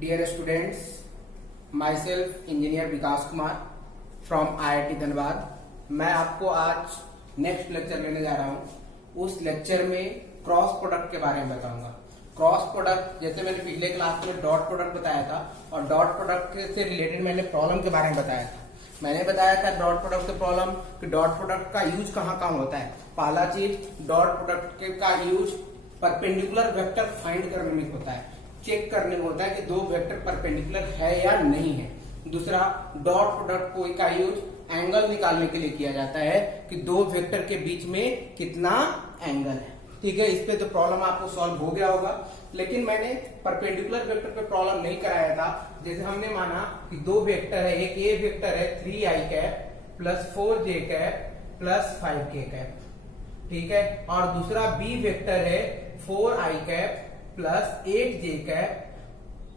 Dear students, myself engineer Vikas Kumar from IIT Dhanbad. मैं आपको आज नेक्स्ट लेक्चर लेने जा रहा हूँ। उस लेक्चर में क्रॉस प्रोडक्ट के बारे में बताऊंगा। क्रॉस प्रोडक्ट जैसे मैंने पिछले क्लास में डॉट प्रोडक्ट बताया था और डॉट प्रोडक्ट से रिलेटेड मैंने प्रॉब्लम के बारे में बताया था। मैंने बताया था डॉट प्रोडक्ट से प्रॉब्लम कि डॉट प्रोडक्ट का यूज कहाँ कहाँ होता है। पहला चीज, डॉट प्रोडक्ट का यूज परपेंडिकुलर वेक्टर फाइंड करने में होता है, चेक करने में होता है कि दो वेक्टर परपेंडिकुलर है या नहीं है। दूसरा, डॉट प्रोडक्ट को का यूज एंगल निकालने के लिए किया जाता है कि दो वेक्टर के बीच में कितना एंगल है। ठीक है, इस पे तो प्रॉब्लम आपको सॉल्व हो गया होगा, लेकिन मैंने परपेंडिकुलर वेक्टर पे प्रॉब्लम नहीं कराया था। जैसे हमने माना कि दो वेक्टर है, एक ए वेक्टर है 3i cap plus 4j cap plus 5k cap, ठीक है, और दूसरा बी वेक्टर है 4i cap plus 8j cap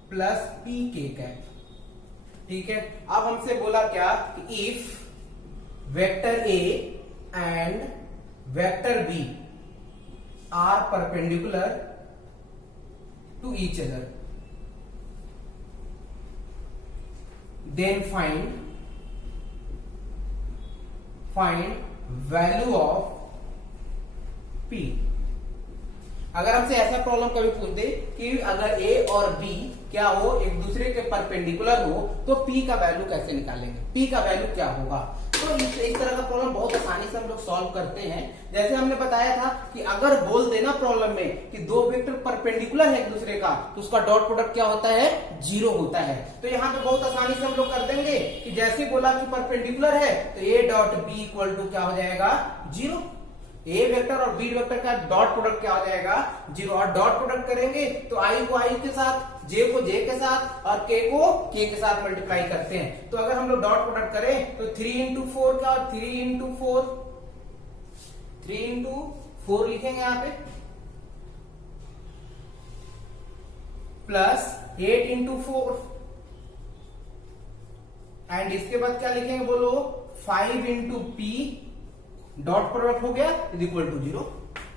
plus pk cap. ठीक है, अब हमसे बोला क्या कि if vector A and vector B are perpendicular to each other, then find value of p। अगर हमसे ऐसा प्रॉब्लम कभी पूछ दे कि अगर a और b क्या हो, एक दूसरे के परपेंडिकुलर हो, तो p का वैल्यू कैसे निकालेंगे, p का वैल्यू क्या होगा। तो इस तरह का प्रॉब्लम बहुत आसानी से हम लोग सॉल्व करते हैं। जैसे हमने बताया था कि अगर बोल देना प्रॉब्लम में कि दो वेक्टर परपेंडिकुलर है एक दूसरे का, तो उसका डॉट प्रोडक्ट क्या होता है, 0 होता है। तो यहाँ पे बहुत आसानी से हम लोग कर देंगे कि जैसे बोला कि परपेंडिकुलर है तो a dot B equal to क्या हो जाएगा, 0। ए वेक्टर और बी वेक्टर का डॉट प्रोडक्ट क्या हो जाएगा, 0। और डॉट प्रोडक्ट करेंगे तो आई को आई के साथ, जे को जे के साथ और के को के के साथ मल्टीप्लाई करते हैं। तो अगर हम लोग डॉट प्रोडक्ट करें तो 3 इंटू 4 का 3 इंटू 4 लिखेंगे यहाँ पे, प्लस 8 इंटू 4 एंड इसके बाद क्या लिखेंगे बोलो, 5 इंटू पी, डॉट प्रोडक्ट हो गया इज इक्वल टू 0।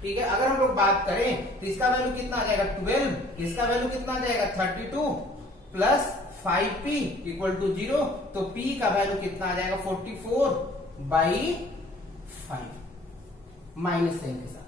ठीक है, अगर हम लोग बात करें तो इसका वैल्यू कितना आ जाएगा 12, इसका वैल्यू कितना आ जाएगा 32 प्लस 5p इक्वल टू 0। तो p का वैल्यू कितना आ जाएगा 44/5 माइनस साइन के साथ।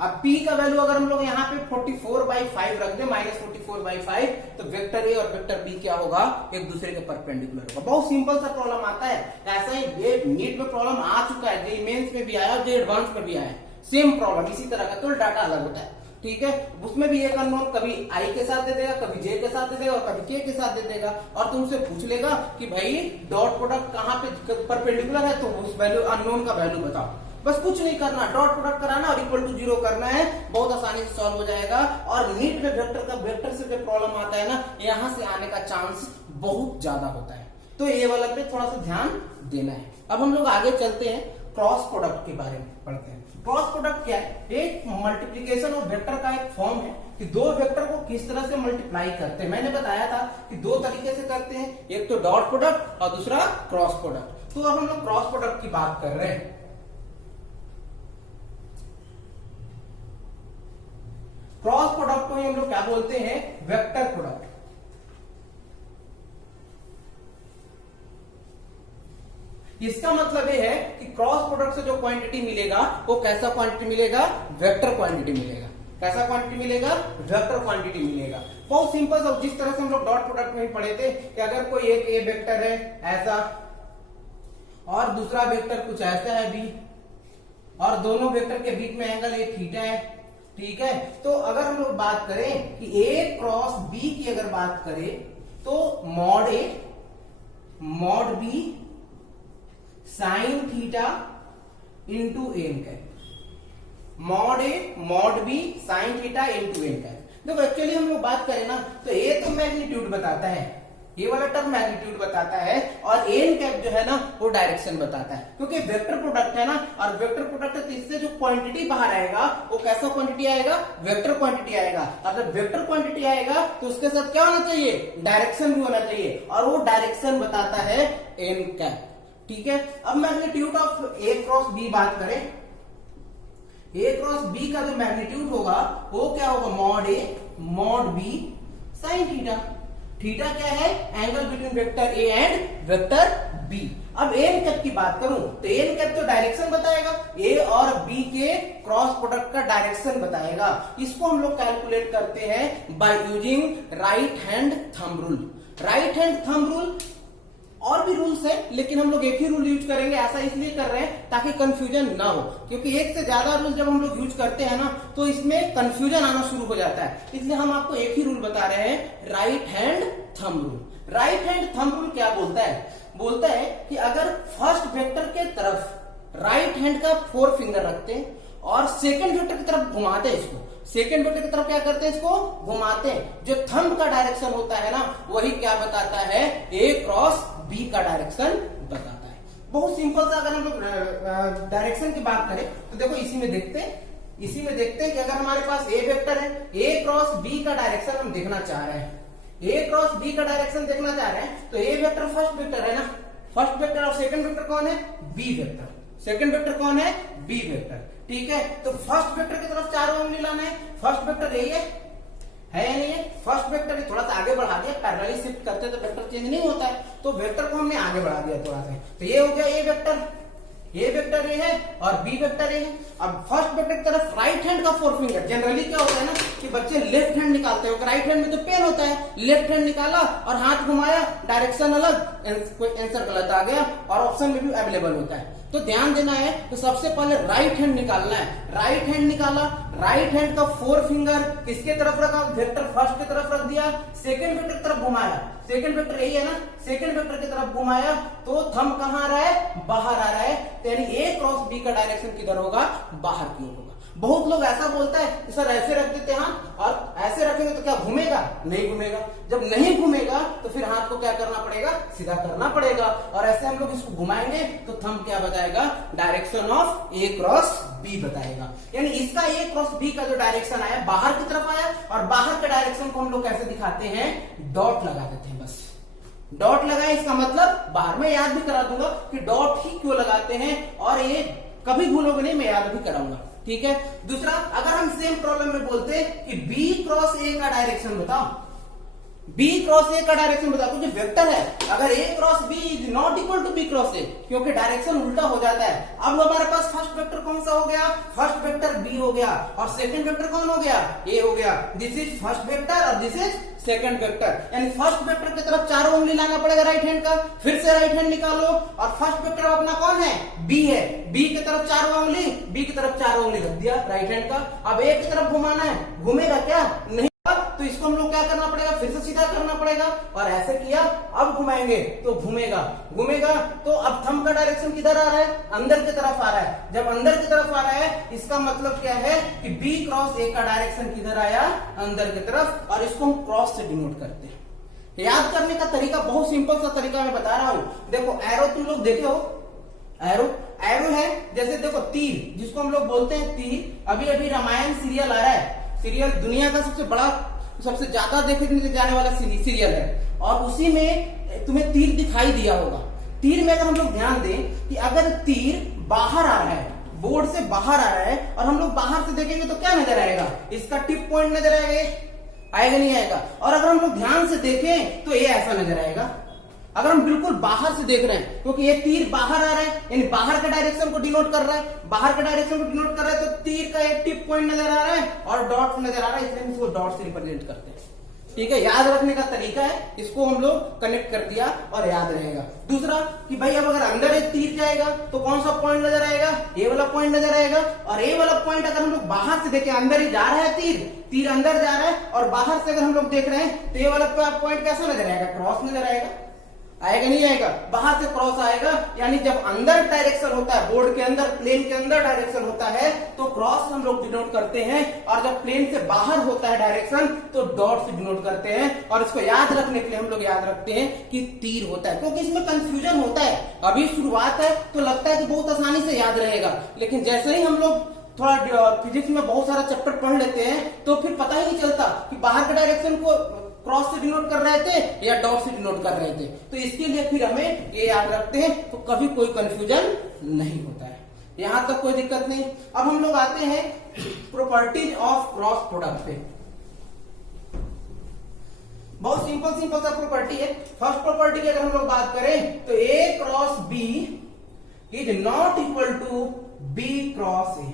अब p का वैल्यू अगर हम लोग यहाँ पे 44/5 रख दे, -44/5, तो वेक्टर ए और वेक्टर बी क्या होगा, एक दूसरे के परपेंडिकुलर होगा। बहुत सिंपल सा प्रॉब्लम आता है। ऐसा ही ये नीट में प्रॉब्लम आ चुका है, जे मेंस में भी आया और जे एडवांस में भी आया, सेम प्रॉब्लम इसी तरह का, तो डाटा अलग होता है। ठीक है, उसमें भी एक अननोन कभी आई के साथ दे देगा, कभी जे के साथ दे देगा और कभी के के साथ दे देगा, और तुमसे पूछ लेगा कि भाई डॉट प्रोडक्ट कहाँ पे परपेंडिकुलर है, तो उस वैल्यू अननोन का वैल्यू बताओ। बस कुछ नहीं करना, डॉट प्रोडक्ट कराना और इक्वल टू 0 करना है, बहुत आसानी से सॉल्व हो जाएगा। और नीट में वेक्टर से जो प्रॉब्लम आता है ना, यहाँ से आने का चांस बहुत ज्यादा होता है, तो ये वाला पे थोड़ा सा ध्यान देना है। अब हम लोग आगे चलते हैं, क्रॉस प्रोडक्ट के बारे में पढ़ते हैं। क्रॉस प्रोडक्ट क्या है, एक मल्टीप्लीकेशन ऑफ वेक्टर का एक फॉर्म है कि दो वेक्टर को किस तरह से मल्टीप्लाई करते हैं। मैंने बताया था कि दो तरीके से करते हैं, एक तो डॉट प्रोडक्ट और दूसरा क्रॉस प्रोडक्ट। तो अब हम लोग क्रॉस प्रोडक्ट की बात कर रहे हैं। क्रॉस प्रोडक्ट को हम लोग क्या बोलते हैं, वेक्टर प्रोडक्ट। इसका मतलब ये है कि क्रॉस प्रोडक्ट से जो क्वांटिटी मिलेगा वो कैसा क्वांटिटी मिलेगा, वेक्टर क्वांटिटी मिलेगा। कैसा क्वांटिटी मिलेगा, वेक्टर क्वांटिटी मिलेगा। बहुत सिंपल सा, जिस तरह से हम लोग डॉट प्रोडक्ट में ही पढ़े थे कि अगर कोई एक ए वेक्टर है ऐसा और दूसरा वेक्टर कुछ ऐसा है बी, और दोनों वेक्टर के बीच में एंगल ए थीटा है। ठीक है, तो अगर हम लोग बात करें कि ए क्रॉस बी की अगर बात करें तो mod A mod B sine theta into n cap, mod A mod B sine theta into n cap. देखो एक्चुअली हम लोग बात करें ना तो ए तो मैग्नीट्यूड बताता है, ये वाला टर्म मैग्नीट्यूड बताता है, और एन कैप जो है ना वो डायरेक्शन बताता है, क्योंकि वेक्टर प्रोडक्ट है ना, और वेक्टर प्रोडक्ट है तो इससे जो क्वांटिटी बाहर आएगा वो कैसा क्वांटिटी आएगा, वेक्टर क्वांटिटी आएगा। और जब वेक्टर क्वांटिटी आएगा तो उसके साथ क्या होना चाहिए, डायरेक्शन भी होना चाहिए, और वो डायरेक्शन बताता है एन कैप। ठीक है, अब magnitude of A cross B बात करें, ए क्रॉस बी का जो मैग्नीट्यूड होगा वो क्या होगा, mod A mod B sine theta. Theta क्या है? Angle between vector A and vector B. अब एन कैप की बात करूं तो एन कैप तो डायरेक्शन बताएगा, ए और बी के क्रॉस प्रोडक्ट का डायरेक्शन बताएगा। इसको हम लोग कैलकुलेट करते हैं by using right hand thumb rule. Right hand thumb rule और भी रूल्स है, लेकिन हम लोग एक ही रूल यूज करेंगे। ऐसा इसलिए कर रहे हैं ताकि कंफ्यूजन ना हो, क्योंकि एक से ज्यादा रूल जब हम लोग यूज करते हैं ना तो इसमें कंफ्यूजन आना शुरू हो जाता है। इसलिए हम आपको एक ही रूल बता रहे हैं, right hand thumb rule. Right hand thumb rule क्या बोलता है? बोलता है कि अगर फर्स्ट वेक्टर के तरफ राइट हैंड का 4 फिंगर रखते हैं और सेकंड वेक्टर की तरफ घुमाते हैं, इसको सेकंड वेक्टर की तरफ क्या करते हैं? इसको घुमाते हैं। जो थंब का डायरेक्शन होता है ना, वही क्या बताता है? ए क्रॉस बी का डायरेक्शन बताता है। बहुत सिंपल सा अगर हम लोग डायरेक्शन की बात करें तो देखो इसी में देखते हैं कि अगर हमारे पास ए वेक्टर है, ए क्रॉस बी का डायरेक्शन हम देखना चाह रहे हैं, ए क्रॉस बी का डायरेक्शन देखना चाह रहे हैं, तो ए वेक्टर फर्स्ट वेक्टर है ना, फर्स्ट वेक्टर और सेकंड वेक्टर कौन है? B vector. सेकंड वेक्टर कौन है? B vector. ठीक है, तो फर्स्ट वेक्टर की तरफ चारों उंगली लाना है। फर्स्ट वेक्टर यही है या नहीं है? फर्स्ट वेक्टर थोड़ा सा आगे बढ़ा दिया, पैरेलली शिफ्ट करते तो वेक्टर चेंज नहीं होता है, तो वेक्टर को हमने आगे बढ़ा दिया थोड़ा सा। तो ये हो गया ए वेक्टर, ए वेक्टर ये है और बी वेक्टर ये है। अब फर्स्ट वेक्टर की तरफ राइट हैंड का 4 फिंगर, जनरली क्या होता है ना कि बच्चे लेफ्ट हैंड निकालते हैं, राइट हैंड में तो पेन होता है, लेफ्ट हैंड निकाला और हाथ घुमाया, डायरेक्शन अलग, कोई आंसर गलत आ गया और ऑप्शन में भी अवेलेबल होता है। तो ध्यान देना है कि सबसे पहले राइट हैंड निकालना है। राइट हैंड निकाला, राइट हैंड का 4 फिंगर किसके तरफ रखा? वेक्टर फर्स्ट की तरफ रख दिया, सेकंड वेक्टर की तरफ घुमाया, सेकंड वेक्टर यही है ना, सेकंड वेक्टर की तरफ घुमाया तो थंब कहां आ रहा है? बाहर आ रहा है। तो यानी ए क्रॉस बी का डायरेक्शन किधर होगा? बाहर की ओर होगा। बहुत लोग ऐसा बोलता है सर ऐसे रख देते हैं और ऐसे रखेंगे तो क्या घूमेगा? नहीं घूमेगा। जब नहीं घूमेगा तो फिर हाथ को क्या करना पड़ेगा? सीधा करना पड़ेगा। और ऐसे हम लोग इसको घुमाएंगे तो थंब क्या बताएगा? Direction of A cross B बताएगा। यानी इसका ए क्रॉस बी का जो डायरेक्शन आया बाहर की तरफ आया, और बाहर के डायरेक्शन को हम लोग कैसे दिखाते हैं? डॉट लगा देते हैं। बस डॉट लगाए, इसका मतलब बाहर में याद भी करा दूंगा कि डॉट ही क्यों लगाते हैं, और ये कभी भूलोगे नहीं, मैं याद भी कराऊंगा। ठीक है। दूसरा, अगर हम सेम प्रॉब्लम में बोलते कि बी क्रॉस ए का डायरेक्शन बताओ, बी क्रॉस ए का डायरेक्शन बताओ, कुछ वेक्टर है, अगर A cross B is not equal to B cross A, क्योंकि डायरेक्शन उल्टा हो जाता है। अब हमारे पास फर्स्ट वेक्टर कौन सा हो गया? फर्स्ट वेक्टर बी हो गया, और सेकंड वेक्टर कौन हो गया? ए हो गया। दिस इज फर्स्ट वेक्टर और दिस इज सेकंड वेक्टर। यानी फर्स्ट वेक्टर की तरफ चारों उंगली लाना पड़ेगा राइट हैंड का, फिर से राइट हैंड निकालो, और फर्स्ट वेक्टर अपना कौन है? बी है। बी की तरफ चारों उंगली, बी की तरफ चारों उंगली रख दिया राइट हैंड का। अब ए की तरफ घुमाना है, घूमेगा क्या? नहीं। तो इसको हम लोग क्या करना पड़ेगा? फिर से सीधा करना पड़ेगा, और ऐसे किया, अब घुमाएंगे तो घूमेगा। घूमेगा तो अब थंब का डायरेक्शन किधर आ रहा है? अंदर की तरफ आ रहा है। जब अंदर की तरफ आ रहा है, इसका मतलब क्या है कि बी क्रॉस ए का डायरेक्शन किधर आया? अंदर की तरफ, और इसको हम क्रॉस से डिनोट करते हैं। याद करने का तरीका बहुत सिंपल सा तरीका मैं बता रहा हूं। देखो एरो तुम लोग देखे हो, एरो एरो है, जैसे देखो तीर, जिसको हम लोग बोलते हैं तीर। अभी अभी रामायण सीरियल आ रहा है, सीरियल दुनिया का सबसे बड़ा, सबसे ज्यादा देखने जाने वाला सीरियल है, और उसी में तुम्हें तीर दिखाई दिया होगा। तीर में अगर हम लोग ध्यान दें कि अगर तीर बाहर आ रहा है, बोर्ड से बाहर आ रहा है, और हम लोग बाहर से देखेंगे तो क्या नजर आएगा? इसका टिप पॉइंट नजर आएगा नहीं आएगा? और अगर हम लोग ध्यान से देखें तो ये ऐसा नजर आएगा। अगर हम बिल्कुल बाहर से देख रहे हैं, क्योंकि ये तीर बाहर आ रहा है, यानी बाहर के डायरेक्शन को डिनोट कर रहा है, बाहर के डायरेक्शन को डिनोट कर रहा है, तो तीर का एक टिप पॉइंट नजर आ रहा है और डॉट नजर आ रहा है, इसलिए इसको डॉट से रिप्रेजेंट करते हैं। ठीक है, याद रखने का तरीका है, इसको हम लोग कनेक्ट कर दिया और याद रहेगा। दूसरा कि भाई अब अगर अंदर एक तीर जाएगा तो कौन सा पॉइंट नजर आएगा? ये वाला पॉइंट नजर आएगा। और ये वाला पॉइंट अगर हम लोग बाहर से देखें, अंदर ही जा रहा है तीर, तीर अंदर जा रहा है, और बाहर से अगर हम लोग देख रहे हैं तो ये वाला पॉइंट कैसा नजर आएगा? क्रॉस नजर आएगा। आएगा नहीं आएगा? बाहर से क्रॉस आएगा। यानी जब अंदर डायरेक्शन होता है, बोर्ड के अंदर, प्लेन के अंदर डायरेक्शन होता है तो क्रॉस हम लोग डिनोट करते हैं, और जब प्लेन से बाहर होता है डायरेक्शन तो डॉट से डिनोट करते हैं। और इसको याद रखने के लिए हम लोग याद रखते हैं कि तीर होता है, क्योंकि इसमें कंफ्यूजन होता है। अभी शुरुआत है तो लगता है कि बहुत आसानी से याद रहेगा, लेकिन जैसे ही हम लोग थोड़ा फिजिक्स में बहुत सारा चैप्टर पढ़ लेते हैं तो फिर पता ही नहीं चलता कि बाहर के डायरेक्शन को क्रॉस से डिनोट कर रहे थे या डॉट से डिनोट कर रहे थे। तो इसके लिए फिर हमें ये याद रखते हैं, तो कभी कोई कंफ्यूजन नहीं होता है। यहां तक कोई दिक्कत नहीं। अब हम लोग आते हैं प्रॉपर्टीज ऑफ क्रॉस प्रोडक्ट पे। सिंपल सिंपल सा प्रॉपर्टी है। फर्स्ट प्रॉपर्टी की अगर हम लोग बात करें तो A cross B is not equal to B cross A.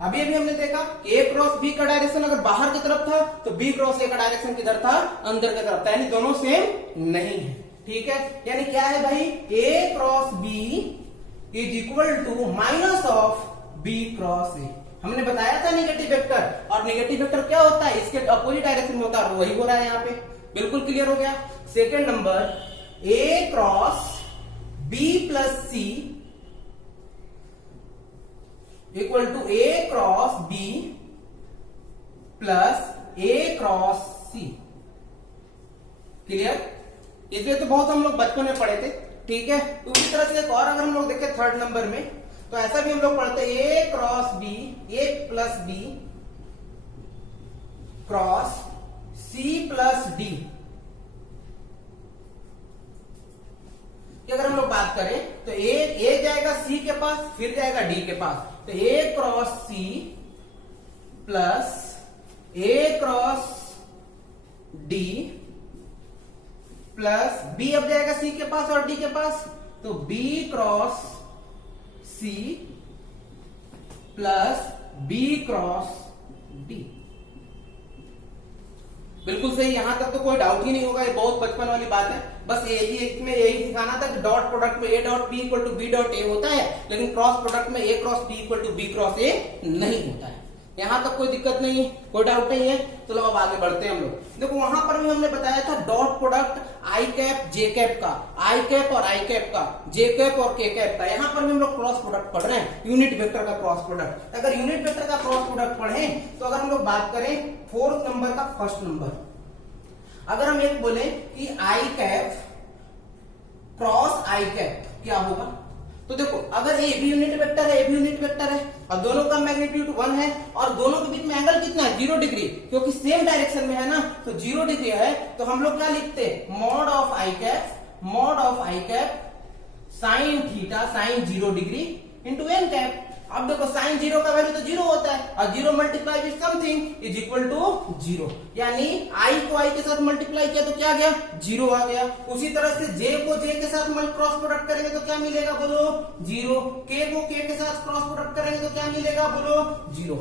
अभी अभी हमने देखा कि ए क्रॉस बी का डायरेक्शन अगर बाहर की तरफ था तो बी क्रॉस ए का डायरेक्शन किधर था, अंदर की तरफ था, यानी दोनों सेम नहीं है। ठीक है, यानी क्या है भाई, A cross B is equal to minus of B cross A. हमने बताया था नेगेटिव वेक्टर, और नेगेटिव वेक्टर क्या होता है, इसके अपोजिट डायरेक्शन में होता है, वही हो रहा है यहाँ पे। बिल्कुल क्लियर हो गया। Second number, A cross B plus C equal to A cross B plus A cross C. Clear? इसलिए तो बहुत हम लोग बचपन में पढ़े थे। ठीक है, तो उसी तरह से एक और अगर हम लोग देखें थर्ड नंबर में, तो ऐसा भी हम लोग पढ़ते हैं, A cross B, A plus B cross C plus D. अगर हम लोग बात करें तो ए जाएगा सी के पास, फिर जाएगा डी के पास, तो A cross C plus A cross D plus B अब जाएगा सी के पास और डी के पास, तो B cross C plus B cross D. बिल्कुल सही, यहां तक तो कोई डाउट ही नहीं होगा, ये बहुत बचपन वाली बात है। बस इसमें यही सिखाना था कि डॉट प्रोडक्ट में A dot B equal to B dot A होता है, लेकिन क्रॉस प्रोडक्ट में A cross B equal to B cross A नहीं होता है। यहां तक कोई दिक्कत नहीं है, कोई डाउट नहीं है। चलो अब आगे बढ़ते हैं हम लोग। देखो वहां पर भी हमने बताया था dot product I cap J cap का, आई कैप और आई कैप का, जे कैप और के कैप का। यहां पर भी हम लोग क्रॉस प्रोडक्ट पढ़ रहे हैं, यूनिट वेक्टर का क्रॉस प्रोडक्ट। अगर यूनिट वेक्टर का क्रॉस प्रोडक्ट पढ़े तो अगर हम लोग बात करें फोर्थ नंबर का फर्स्ट नंबर, अगर हम एक बोले कि आई कैप क्रॉस आई कैप क्या होगा, तो देखो अगर ए भी यूनिट वेक्टर है, ए भी यूनिट वेक्टर है, और दोनों का मैग्नीट्यूड 1 है, और दोनों के बीच में एंगल कितना है, 0 डिग्री, क्योंकि सेम डायरेक्शन में है ना, तो 0 डिग्री है, तो हम लोग क्या लिखते हैं, mod of i cap sine theta sine 0 degree into n cap. अब देखो साइन 0 का वैल्यू तो 0 होता है, और 0 multiply with something is equal to 0, यानी आई को आई के साथ मल्टीप्लाई किया तो क्या गया, 0 आ गया। उसी तरह से जे को जे के साथ क्रॉस प्रोडक्ट करेंगे तो क्या मिलेगा, बोलो 0। के को के के साथ क्रॉस प्रोडक्ट करेंगे तो क्या मिलेगा, बोलो 0।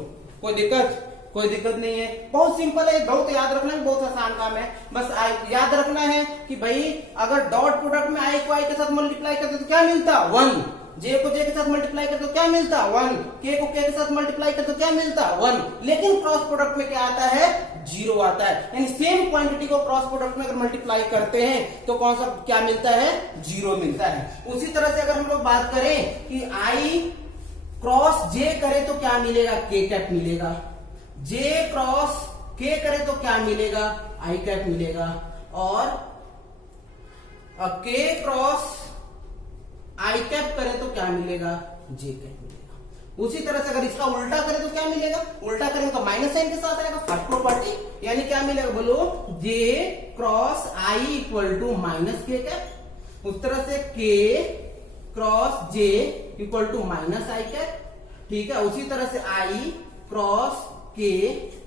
कोई दिक्कत नहीं है, बहुत सिंपल है, बहुत याद रखना है, बहुत आसान काम है। बस याद रखना है कि भाई अगर डॉट प्रोडक्ट में आई को आई के साथ मल्टीप्लाई करते तो क्या मिलता, 1। जे को जे के साथ मल्टीप्लाई करते तो क्या मिलता, 1। के को के साथ मल्टीप्लाई करते तो क्या मिलता, 1। लेकिन क्रॉस प्रोडक्ट में क्या आता है, 0 आता है। यानी सेम क्वांटिटी को क्रॉस प्रोडक्ट में अगर मल्टीप्लाई करते हैं तो कौन सा क्या मिलता है, 0 मिलता है। उसी तरह से अगर हम लोग बात करें कि आई क्रॉस जे करे तो क्या मिलेगा, के कैप मिलेगा। जे क्रॉस के करे तो क्या मिलेगा, आई कैप मिलेगा। और के क्रॉस आई कैप करे तो क्या मिलेगा, जे कैप मिलेगा। उसी तरह से अगर इसका उल्टा करे तो क्या मिलेगा, उल्टा करेंगे तो माइनस साइन के साथ आएगा फर्स्ट प्रॉपर्टी, यानी क्या मिलेगा, बोलो j cross i equal to minus k cap. उस तरह से k cross j equal to minus i cap. ठीक है, उसी तरह से i cross k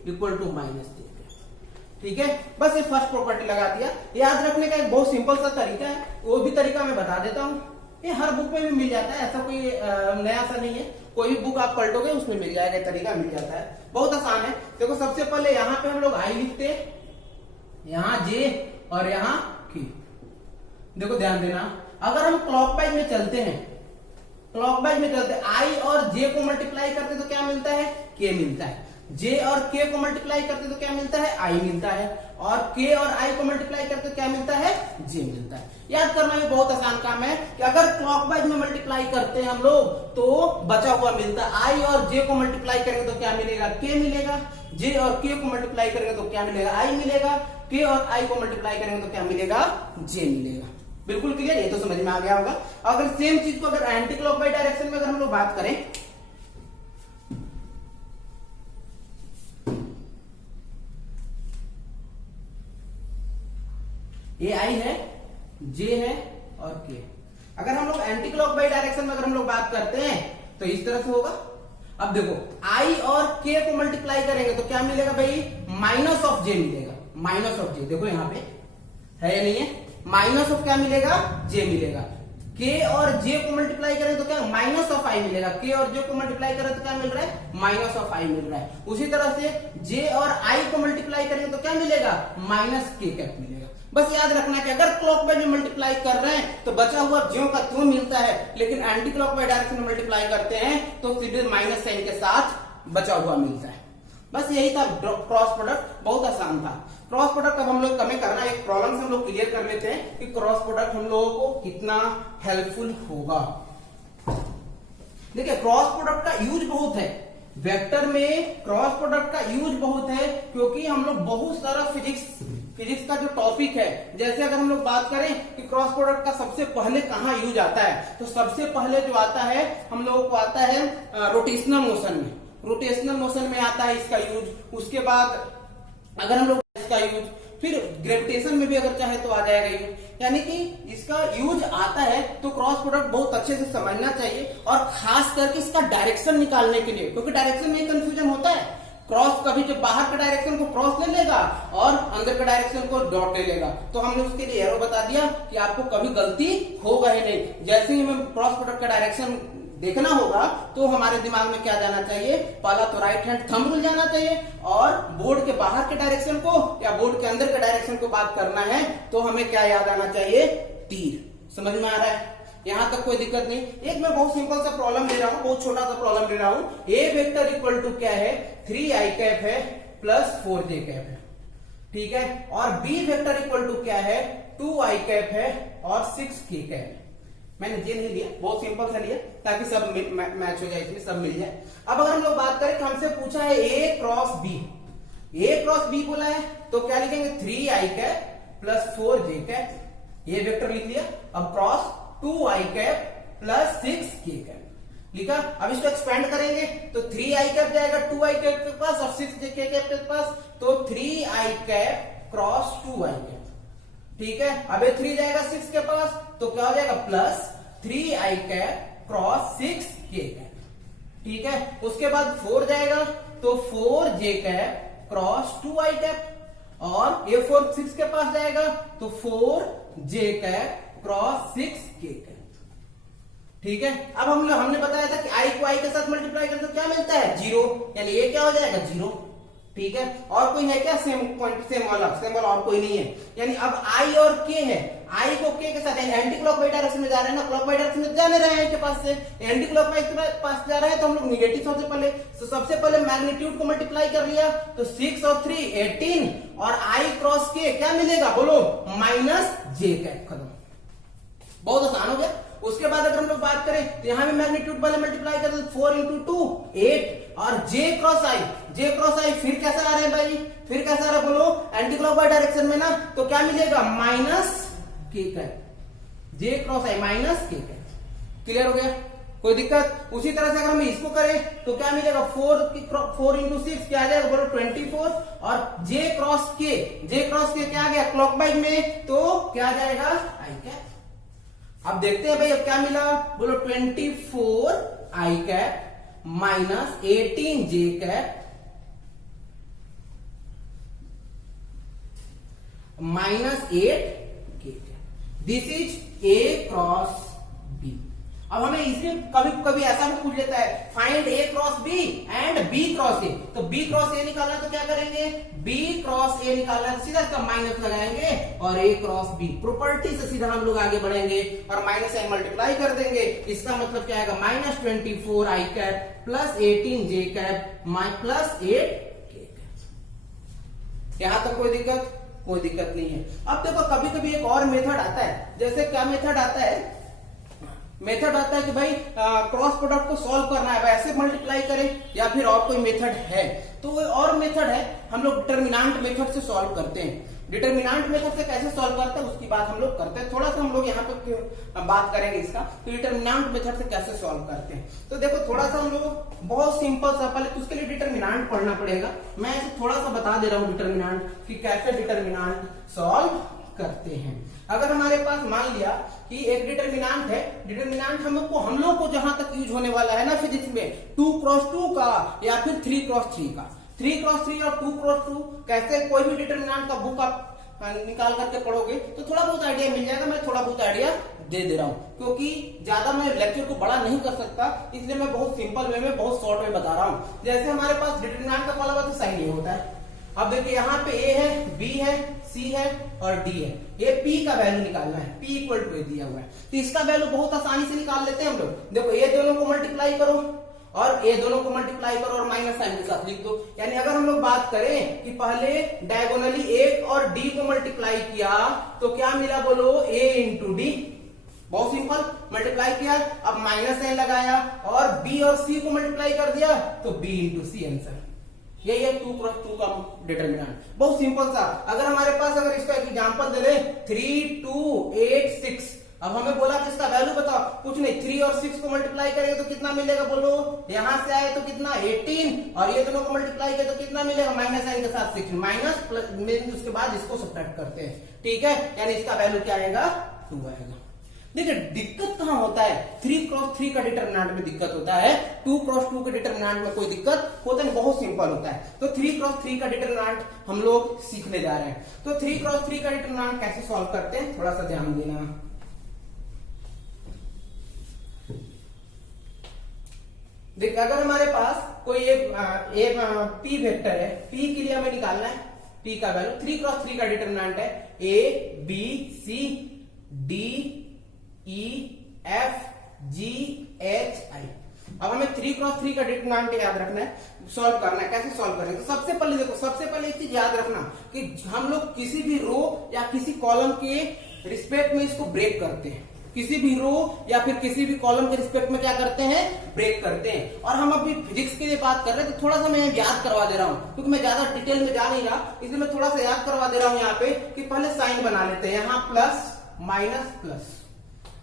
equal to minus j cap. ठीक है, बस ये फर्स्ट प्रॉपर्टी लगा दिया। याद रखने का एक बहुत सिंपल सा तरीका है, वो भी तरीका मैं बता देता हूं। ये हर बुक में भी मिल जाता है, ऐसा कोई नया सा नहीं है, कोई भी बुक आप पलटोगे उसमें मिल जाएगा, तरीका मिल जाता है, बहुत आसान है। देखो सबसे पहले यहाँ पे हम लोग आई लिखते हैं, यहाँ जे और यहाँ के। देखो ध्यान देना, अगर हम क्लॉकवाइज में चलते हैं, आई और जे को मल्टीप्लाई करते तो क्या मिलता है, के मिलता है। जे और के को मल्टीप्लाई करते तो क्या मिलता है, आई मिलता है। और के और आई को मल्टीप्लाई करते तो क्या मिलता है, जे मिलता है। याद करना ये बहुत आसान काम है कि अगर क्लॉकवाइज में मल्टीप्लाई करते हैं हम लोग तो बचा हुआ मिलता है। आई और जे को मल्टीप्लाई करेंगे तो क्या मिलेगा, के मिलेगा। जे और के को मल्टीप्लाई करेंगे तो क्या मिलेगा, आई मिलेगा। के और आई को मल्टीप्लाई करेंगे तो क्या मिलेगा, जे मिलेगा। बिल्कुल क्लियर, ये तो समझ में आ गया होगा। अगर सेम चीज को अगर एंटी क्लॉकवाइज डायरेक्शन में अगर हम लोग बात करें, ये आई है, जे है और के। अगर हम लोग एंटी क्लॉकवाइज डायरेक्शन में अगर हम लोग बात करते हैं तो इस तरह से होगा। अब देखो आई और के को मल्टीप्लाई करेंगे तो क्या मिलेगा भाई, माइनस ऑफ जे मिलेगा, माइनस ऑफ जे। देखो यहाँ पे है या नहीं है? माइनस ऑफ क्या मिलेगा? जे मिलेगा। के और जे को मल्टीप्लाई करें तो क्या? माइनस ऑफ आई मिलेगा। के और जे को मल्टीप्लाई करें तो क्या मिल रहा है? माइनस ऑफ आई मिल रहा है। उसी तरह से जे और आई को मल्टीप्लाई करेंगे तो क्या मिलेगा? माइनस के कैप मिलेगा। बस याद रखना कि अगर क्लॉकवाइज में मल्टीप्लाई कर रहे हैं तो बचा हुआ ज्यों का त्यों मिलता है, लेकिन एंटी क्लॉकवाइज डायरेक्शन में मल्टीप्लाई करते हैं तो सीधे माइनस साइन के साथ बचा हुआ मिलता है। बस यही था क्रॉस प्रोडक्ट, बहुत आसान था। क्रॉस प्रोडक्ट अब हम लोग कमें करना, एक प्रॉब्लम से हम लोग क्लियर कर लेते हैं कि क्रॉस प्रोडक्ट हम लोगों को कितना हेल्पफुल होगा। देखिए क्रॉस प्रोडक्ट का यूज बहुत है वेक्टर में, क्रॉस प्रोडक्ट का यूज बहुत है क्योंकि हम लोग बहुत सारा फिजिक्स का जो टॉपिक है, जैसे अगर हम लोग बात करें कि क्रॉस प्रोडक्ट का सबसे पहले कहां यूज आता है, तो सबसे पहले जो आता है हम लोगों को आता है रोटेशनल मोशन में। रोटेशनल मोशन में आता है इसका यूज। उसके बाद अगर हम लोग इसका यूज, फिर ग्रेविटेशन में भी अगर चाहे तो आ जाएगा यूज। यानी कि इसका यूज आता है तो क्रॉस प्रोडक्ट बहुत अच्छे से समझना चाहिए, और खास करके इसका डायरेक्शन निकालने के लिए, क्योंकि डायरेक्शन में कंफ्यूजन होता है। क्रॉस कभी जब बाहर के डायरेक्शन को क्रॉस ले लेगा और अंदर के डायरेक्शन को डॉट ले लेगा, तो हमने उसके लिए एरो बता दिया कि आपको कभी गलती होगा ही नहीं। जैसे ही हमें क्रॉस प्रोडक्ट का डायरेक्शन देखना होगा तो हमारे दिमाग में क्या जाना चाहिए? पहला तो राइट हैंड थंब रूल जाना चाहिए, और बोर्ड के बाहर के डायरेक्शन को या बोर्ड के अंदर के डायरेक्शन को बात करना है तो हमें क्या याद आना चाहिए? तीर। समझ में आ रहा है? यहां तक कोई दिक्कत नहीं। एक मैं बहुत सिंपल सा प्रॉब्लम ले रहा हूं, बहुत छोटा सा प्रॉब्लम ले रहा हूं। ए वेक्टर इक्वल टू क्या है? 3i कैप है प्लस 4j कैप है, ठीक है। और बी वेक्टर इक्वल टू क्या है? 2i कैप है और 6k कैप है। मैंने जे नहीं लिया, बहुत सिंपल सा लिया ताकि सब मैच हो जाए, इसमें सब मिल जाए। अब अगर हम लोग बात करें कि हमसे पूछा है ए क्रॉस बी, ए क्रॉस बी बोला है तो क्या लिखेंगे? 3i cap plus 4j cap, ये वेक्टर लिख लिया। अब cross 2i cap plus 6k cap लिखा। अब इसको एक्सपेंड करेंगे तो 3i कैप जाएगा 2i कैप के पास और 6k कैप के पास, तो 3i cap cross 2i cap, ठीक है। अब ये 3 जाएगा 6 के पास तो क्या हो जाएगा? Plus 3i cap cross 6k cap, ठीक है। उसके बाद 4 जाएगा तो 4j cap cross 2i cap, और ये 4 6 के पास जाएगा तो 4j cap cross 6k cap, ठीक है। अब हमने बताया था कि i को i के साथ मल्टीप्लाई करते तो क्या मिलता है? 0, यानी ये क्या हो जाएगा? 0, ठीक है। और कोई है क्या सेम पॉइंट, सेम वाला और कोई नहीं है। यानी अब i और k है, i को k के साथ एंटी क्लॉकवाइज डायरेक्शन में जा रहे हैं ना, क्लॉकवाइज डायरेक्शन में जाने रहे हैं के पास से, एंटी क्लॉकवाइज के पास जा रहे हैं तो हम लोग निगेटिव सबसे पहले मैग्नीट्यूड को मल्टीप्लाई कर लिया तो 6 और 3 18, और i क्रॉस k क्या मिलेगा? बोलो माइनस j कैप। खत्म, बहुत आसान हो गया। उसके बाद अगर हम लोग बात करें तो यहां भी मैग्नीट्यूड वाले मल्टीप्लाई कर 4 इंटू 2 8, और j क्रॉस i फिर कैसा आ रहा है भाई? फिर कैसा आ रहा है बोलो? एंटी क्लॉकवाइज डायरेक्शन में ना, तो क्या मिलेगा? Minus k cap, j cross i minus k cap. Clear हो गया? कोई दिक्कत? उसी तरह से अगर हम इसको करें तो क्या मिलेगा? 4 इंटू 6 क्या आ जाएगा बोलो? 24, और j क्रॉस k क्या आ गया क्लॉकवाइज में, तो क्या आ जाएगा? i cap. अब देखते हैं भाई अब क्या मिला, बोलो 24i cap minus 18j cap minus 8k cap. This is a cross b। अब हमें इसमें कभी कभी ऐसा भी पूछ लेता है find a cross b and b cross a, तो b क्रॉस a निकालना तो क्या करेंगे? b क्रॉस a निकालना तो सीधा इसका माइनस लगाएंगे और a क्रॉस b, प्रॉपर्टी से सीधा हम लोग आगे बढ़ेंगे और माइनस साइन मल्टीप्लाई कर देंगे। इसका मतलब क्या आएगा? Minus 24i cap plus 18j cap plus 8k cap. यहां तक कोई दिक्कत? कोई दिक्कत नहीं है। अब देखो कभी कभी एक और मेथड आता है, जैसे क्या मेथड आता है? मेथड आता है कि भाई क्रॉस प्रोडक्ट को सॉल्व करना है, ऐसे मल्टीप्लाई करें या फिर और कोई मेथड है, तो वो और मेथड है हम लोग डिटरमिनेंट मेथड से सॉल्व करते हैं। डिटरमिनेंट मेथड से कैसे सॉल्व करते हैं उसकी बात हम लोग करते हैं, थोड़ा सा हम लोग यहाँ पे बात करेंगे इसका, तो डिटरमिनेंट मेथड से कैसे सॉल्व करते हैं। तो देखो थोड़ा सा हम लोग बहुत सिंपल सा, पहले उसके लिए डिटरमिनेंट पढ़ना पड़ेगा। मैं ऐसे थोड़ा सा बता दे रहा हूँ डिटरमिनेंट कि कैसे डिटरमिनेंट सॉल्व करते हैं। अगर हमारे पास मान लिया कि एक डिटरमिनेंट है, डिटरमिनेंट हम लोग को जहां तक यूज होने वाला है ना फिजिक्स में 2 क्रॉस 2 का या फिर 3 क्रॉस 3 का, 3 क्रॉस 3 और 2 क्रॉस 2, कैसे कोई भी डिटरमिनेंट का बुक आप निकाल करके पढ़ोगे तो थोड़ा बहुत आइडिया मिल जाएगा। मैं थोड़ा बहुत आइडिया दे रहा हूँ क्योंकि ज्यादा मैं लेक्चर को बड़ा नहीं कर सकता, इसलिए मैं बहुत सिंपल वे में, बहुत शॉर्ट में बता रहा हूँ। जैसे हमारे पास डिटरमिनेंट का फॉर्मूला तो साइन ये होता है। अब देखिए यहाँ पे ए है, बी है, सी है और डी है। ये पी का वैल्यू निकालना है, पी इक्वल टू ए दिया हुआ है, तो इसका वैल्यू बहुत आसानी से निकाल लेते हैं हम लोग। देखो ये दोनों को मल्टीप्लाई करो और ये दोनों को मल्टीप्लाई करो और माइनस साइन के साथ लिख दो। यानी अगर हम लोग बात करें कि पहले डायगोनली एक और डी को मल्टीप्लाई किया तो क्या मिला बोलो, ए इंटू डी। बहुत सिंपल, मल्टीप्लाई किया, अब माइनस साइन लगाया और बी और सी को मल्टीप्लाई कर दिया तो बी इंटू सी आंसर। यही है 2 क्रॉस 2 का डिटरमिनेंट। बहुत सिंपल सा। अगर हमारे पास अगर इसका एक एग्जांपल दे दे 3 2 8 6, अब हमें बोला कि इसका वैल्यू बताओ, कुछ नहीं, 3 और 6 को मल्टीप्लाई करेंगे तो कितना मिलेगा बोलो, यहां से आए तो कितना 18 और ये दोनों को मल्टीप्लाई करें तो कितना मिलेगा, माइनस साइन के साथ 6, माइनस प्लस, उसके बाद इसको सब्ट्रैक्ट करते हैं, ठीक है। यानी इसका वैल्यू क्या आएगा, 2 आएगा। देखिए दिक्कत कहां होता है, 3 क्रॉस 3 का डिटरमिनेंट में दिक्कत होता है, 2 क्रॉस 2 के डिटरमिनेंट में कोई दिक्कत होता नहीं, बहुत सिंपल होता है। तो 3 क्रॉस 3 का डिटरमिनेंट हम लोग सीखने जा रहे हैं। तो 3 क्रॉस 3 का डिटरमिनेंट कैसे सॉल्व करते हैं, थोड़ा सा ध्यान देना। देखिए अगर हमारे पास कोई एक पी वेक्टर है, पी के लिए हमें निकालना है पी का वैल्यू। 3 क्रॉस 3 का डिटरमिनेंट है a b c d e f g h i. अब हमें 3 क्रॉस 3 का डिटरमिनेंट याद रखना है, सॉल्व करना है। कैसे सॉल्व करेंगे, तो सबसे पहले देखो, सबसे पहले एक चीज याद रखना कि हम लोग किसी भी रो या किसी कॉलम के रिस्पेक्ट में इसको ब्रेक करते हैं, किसी भी रो या फिर किसी भी कॉलम के रिस्पेक्ट में क्या करते हैं, ब्रेक करते हैं। और हम अभी फिजिक्स के लिए बात कर रहे हैं तो थोड़ा सा मैं याद करवा दे रहा हूं, क्योंकि मैं ज्यादा डिटेल में जा नहीं रहा, इसलिए मैं थोड़ा सा याद करवा दे रहा हूं यहाँ पे कि पहले साइन बना लेते हैं, यहाँ प्लस माइनस प्लस,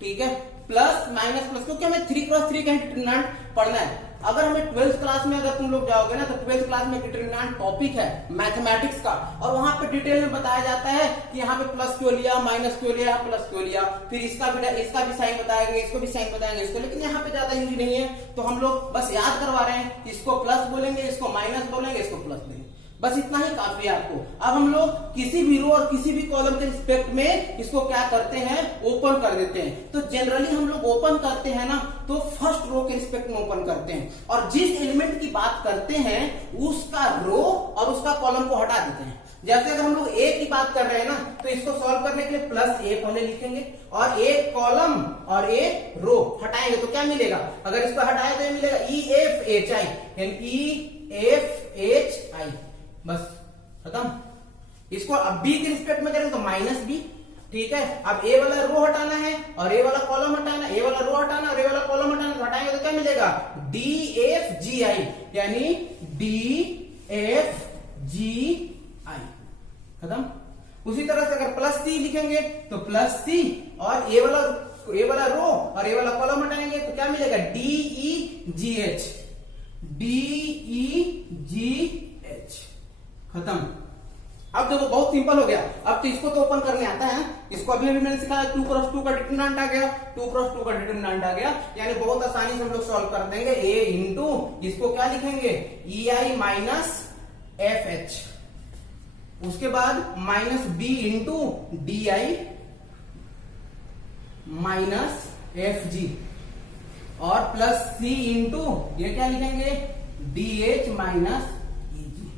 ठीक है, प्लस माइनस प्लस, क्योंकि हमें 3 क्रॉस 3 का डिटरमिनेंट पढ़ना है। अगर हमें 12th क्लास में अगर तुम लोग जाओगे ना तो 12th क्लास में डिटरमिनेंट टॉपिक है मैथमेटिक्स का, और वहां पे डिटेल में बताया जाता है कि यहाँ पे प्लस क्यों लिया, माइनस क्यों लिया, प्लस क्यों लिया, फिर इसका भी साइन बताएंगे, इसको भी साइन बताएंगे इसको, लेकिन यहाँ पे ज्यादा यूज नहीं है, तो हम लोग बस याद करवा रहे हैं, इसको प्लस बोलेंगे, इसको माइनस बोलेंगे, इसको प्लस बोलेंगे, बस इतना ही काफी है आपको। अब हम लोग किसी भी रो और किसी भी कॉलम के रिस्पेक्ट में इसको क्या करते हैं, ओपन कर देते हैं। तो जनरली हम लोग ओपन करते हैं ना तो फर्स्ट रो के रिस्पेक्ट में ओपन करते हैं, और जिस एलिमेंट की बात करते हैं उसका रो और उसका कॉलम को हटा देते हैं। जैसे अगर हम लोग ए की बात कर रहे हैं ना तो इसको सॉल्व करने के लिए प्लस ए पहले लिखेंगे और एक कॉलम और एक रो हटाएंगे तो क्या मिलेगा, अगर इसको हटाए तो ये मिलेगा E F H I, E F H I, बस खत्म। इसको अब बी के रिस्पेक्ट में करेंगे तो माइनस बी, ठीक है। अब ए वाला रो हटाना है और ए वाला कॉलम हटाना, ए वाला रो हटाना और ए वाला कॉलम हटाना, तो हटाएंगे तो क्या मिलेगा, डी एफ जी आई, यानी डी एफ जी आई, खत्म। उसी तरह से अगर प्लस सी लिखेंगे तो प्लस सी और ए वाला रो और ए वाला कॉलम हटाएंगे तो क्या मिलेगा, डी ई जी एच, डी ई जी एच, खत्म। अब देखो बहुत सिंपल हो गया। अब तो इसको तो ओपन करने आता है, इसको अभी मैंने सिखाया, 2 क्रॉस 2 का डिटरमिनेंट आ गया, 2 क्रॉस 2 का डिटरमिनेंट आ गया, यानी बहुत आसानी से हम लोग सॉल्व कर देंगे। ए इंटू इसको क्या लिखेंगे, e i minus f h, उसके बाद minus b into d i minus f g, और प्लस सी इंटू ये क्या लिखेंगे, d h minus e g,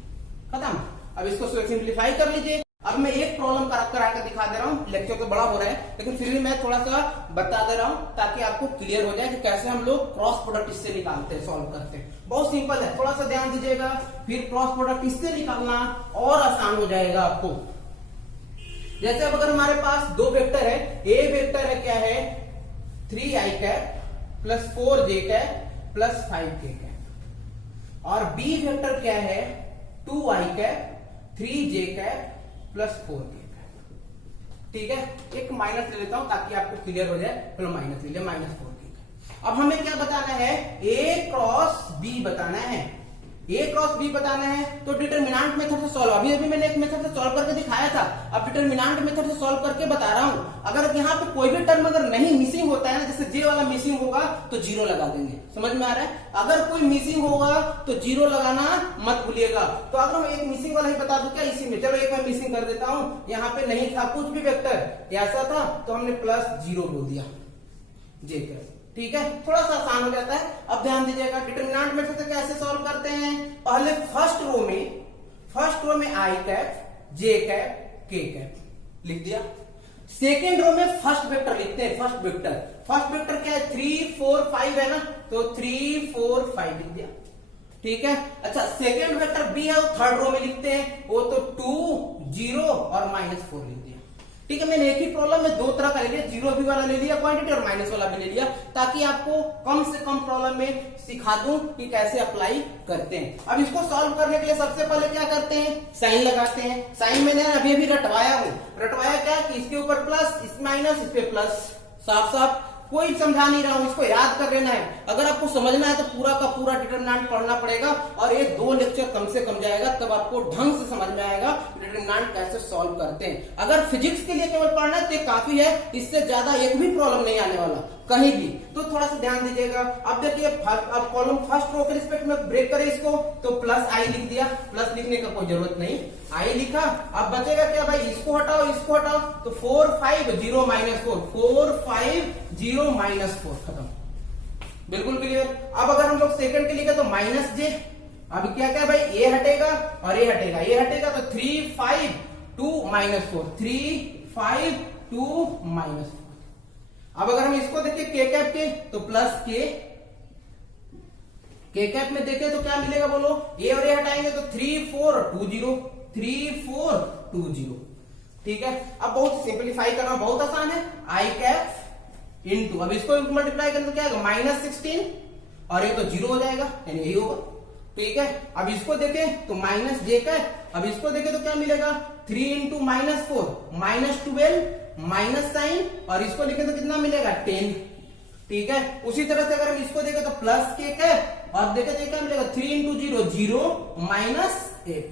खत्म। अब इसको सिंप्लीफाई कर लीजिए। अब मैं एक प्रॉब्लम करा कर दिखा दे रहा हूं, लेक्चर तो बड़ा हो रहा है लेकिन फिर भी मैं थोड़ा सा बता दे रहा हूं ताकि आपको क्लियर हो जाए कि कैसे हम लोग क्रॉस प्रोडक्ट इससे निकालते हैं, सॉल्व करते हैं। बहुत सिंपल है, थोड़ा सा ध्यान दीजिएगा, फिर क्रॉस प्रोडक्ट इससे निकालना और आसान हो जाएगा आपको। जैसे अब अगर हमारे पास 2 वेक्टर है, ए वेक्टर है क्या है, 3i cap plus 4j cap plus 5k cap, और बी वेक्टर क्या है, 2i cap 3j cap plus 4k cap, ठीक है। एक माइनस ले लेता हूं ताकि आपको क्लियर हो जाए, चलो माइनस ले लिया, माइनस 4k। अब हमें क्या बताना है, a क्रॉस b बताना है, a क्रॉस b बताना है। तो डिटरमिनेंट मेथड से सॉल्व, अभी मैंने एक मेथड से सॉल्व करके दिखाया था, अब डिटरमिनेंट मेथड से सॉल्व करके बता रहा हूं। अगर यहाँ पे कोई भी टर्म अगर नहीं मिसिंग होता है ना, जैसे जे वाला मिसिंग होगा तो जीरो लगा देंगे, समझ में आ रहा है। अगर कोई मिसिंग होगा तो जीरो लगाना मत भूलिएगा। तो अगर हम एक मिसिंग वाला ही बता दूं क्या इसी में, चलो एक मैं मिसिंग कर देता हूं। यहाँ पे नहीं था कुछ भी वेक्टर ऐसा था तो हमने प्लस जीरो बोल दिया जे का, ठीक है, थोड़ा सा आसान हो जाता है। अब ध्यान दीजिएगा डिटरमिनेंट मेथड से कैसे सॉल्व करते हैं। पहले फर्स्ट रो में आई कैप जे कैप के कैप लिख दिया। सेकेंड रो में फर्स्ट वेक्टर लिखते हैं, फर्स्ट वेक्टर क्या है 3 4 5 है ना, तो 3 4 5 लिख दिया, ठीक है। अच्छा सेकेंड वेक्टर बी है वो थर्ड रो में लिखते हैं, वो तो 2 0 और -4 लिख दिया, ठीक है। मैंने एक ही प्रॉब्लम में दो तरह का ले लिया, जीरो भी वाला ले लिया क्वांटिटी और माइनस वाला भी ले लिया, ताकि आपको कम से कम प्रॉब्लम में सिखा दूं कि कैसे अप्लाई करते हैं। अब इसको सॉल्व करने के लिए सबसे पहले क्या करते हैं, साइन लगाते हैं। साइन मैंने अभी अभी रटवाया हूं, रटवाया क्या कि इसके ऊपर प्लस, इस माइनस, इस पे प्लस, साफ साफ कोई समझा नहीं रहा हूं, इसको याद कर लेना है। अगर आपको समझना है तो पूरा का पूरा डिटरमिनेंट पढ़ना पड़ेगा और ये 2 लेक्चर कम से कम जाएगा, तब आपको ढंग से समझ में आएगा डिटरमिनेंट कैसे सॉल्व करते हैं। अगर फिजिक्स के लिए केवल पढ़ना है तो काफी है, इससे ज्यादा एक भी प्रॉब्लम नहीं आने वाला कहीं भी, तो थोड़ा सा ध्यान दीजिएगा। अब देखिए अब कॉलम फर्स्ट रो के रिस्पेक्ट में ब्रेक करें इसको, तो प्लस आई लिख दिया, प्लस लिखने का कोई जरूरत नहीं, आई लिखा। अब बचेगा क्या भाई, इसको हटाओ इसको हटाओ, तो 4 5 0 -4, 4 5 0 -4 खत्म, बिल्कुल क्लियर। अब अगर हम लोग सेकंड के लिए तो माइनस जे, अब क्या क्या भाई ये हटेगा और ये हटेगा, ये हटेगा तो 3 5 2 -4, 3 5 2 -4। अब अगर हम इसको देखें के कैप के, तो प्लस के कैप में देखें तो क्या मिलेगा बोलो, ये और ये हटाएंगे तो 3 4 2 0, 3 4 2 0, ठीक है। अब बहुत सिंपलीफाई करना बहुत आसान है, आई कैप इनटू, अब इसको मल्टीप्लाई करें तो क्या आएगा -16 और ये तो 0 हो जाएगा, यानी यही होगा, ठीक है। अब इसको देखें तो माइनस जे कैप, अब इसको देखें तो क्या मिलेगा 3 × -4 -12 माइनस साइन, और इसको लिखे तो कितना मिलेगा 10, ठीक है। उसी तरह से अगर हम इसको देखें तो प्लस के कैप और देखें तो क्या मिलेगा 3 × 0 0 -8,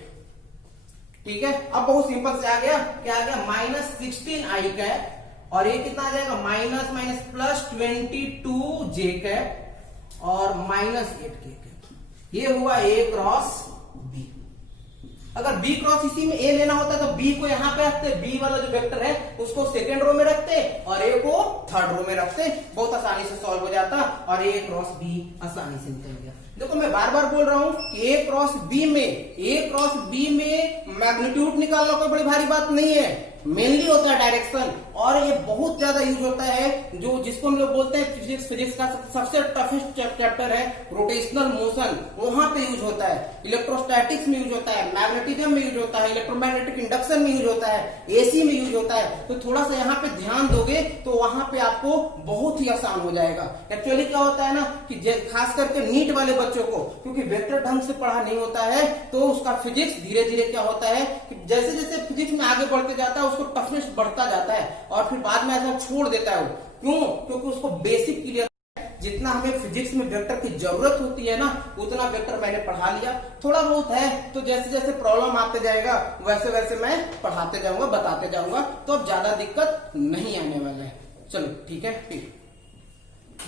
ठीक है। अब बहुत सिंपल से आ गया, क्या आ गया -16 आई कैप और ये कितना आ जाएगा माइनस माइनस प्लस 22 जे कैप और -8 के कैप, ये हुआ ए क्रॉस बी। अगर बी क्रॉस इसी में ए लेना होता तो बी को यहां पे रखते, बी वाला जो वेक्टर है उसको सेकंड रो में रखते और ए को थर्ड रो में रखते, बहुत आसानी से सॉल्व हो जाता और ए क्रॉस बी आसानी से निकल गया। देखो मैं बार बार बोल रहा हूं कि ए क्रॉस बी में मैग्नीट्यूड निकालना कोई बड़ी भारी बात नहीं है, मेनली होता है डायरेक्शन, और ये बहुत ज्यादा यूज होता है जो जिसको हम लोग बोलते हैं फिजिक्स का सबसे टफेस्ट चैप्टर है रोटेशनल मोशन, वहां पे यूज होता है। इलेक्ट्रोस्टैटिक्स में यूज होता है, मैग्नेटिज्म में यूज होता है, इलेक्ट्रोमैग्नेटिक इंडक्शन में यूज होता है, एसी में यूज होता है। तो थोड़ा सा यहाँ पे ध्यान दोगे तो वहां पे आपको बहुत ही आसान हो जाएगा। एक्चुअली क्या होता है ना कि खास करके नीट वाले बच्चों को, क्योंकि वेक्टर ढंग से पढ़ा नहीं होता है, तो उसका फिजिक्स धीरे धीरे क्या होता है कि जैसे जैसे फिजिक्स में आगे बढ़ते जाता है उसको टफनेस बढ़ता जाता है और फिर बाद में ऐसा छोड़ देता है वो, क्यों, क्योंकि उसको बेसिक क्लियर, जितना हमें फिजिक्स में वेक्टर की जरूरत होती है ना उतना वेक्टर मैंने पढ़ा लिया, थोड़ा बहुत है तो जैसे जैसे प्रॉब्लम आते जाएगा वैसे वैसे मैं पढ़ाते जाऊंगा, बताते जाऊंगा, तो अब ज्यादा दिक्कत नहीं आने वाला है। चलो ठीक है, ठीक।